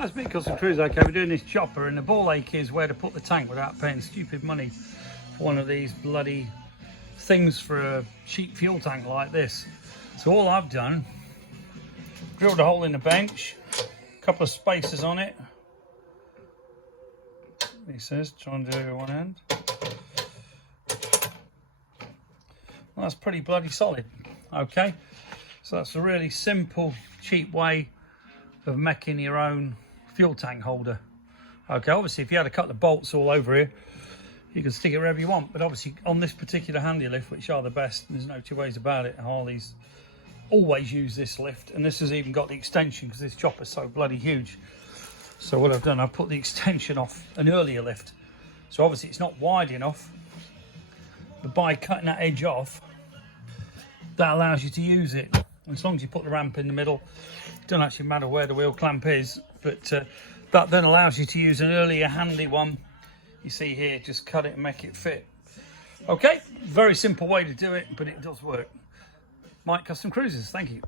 That's me, Custom Cruise. Okay, we're doing this chopper, and the ball ache is where to put the tank without paying stupid money for one of these bloody things for a cheap fuel tank like this. So all I've done, drilled a hole in the bench, a couple of spacers on it. He says, try and do one end. Well, that's pretty bloody solid. Okay, so that's a really simple, cheap way of making your own fuel tank holder. Okay, obviously if you had a couple of bolts all over here, you can stick it wherever you want, but obviously on this particular handy lift, which are the best, there's no two ways about it, Harleys always use this lift, and this has even got the extension because this chopper's so bloody huge. So what I've done, I've put the extension off an earlier lift, so obviously it's not wide enough, but by cutting that edge off, that allows you to use it. As long as you put the ramp in the middle, it doesn't actually matter where the wheel clamp is, but that then allows you to use an earlier handy one. You see here, just cut it and make it fit. Okay, very simple way to do it, but it does work. Mike Custom Cruises, thank you.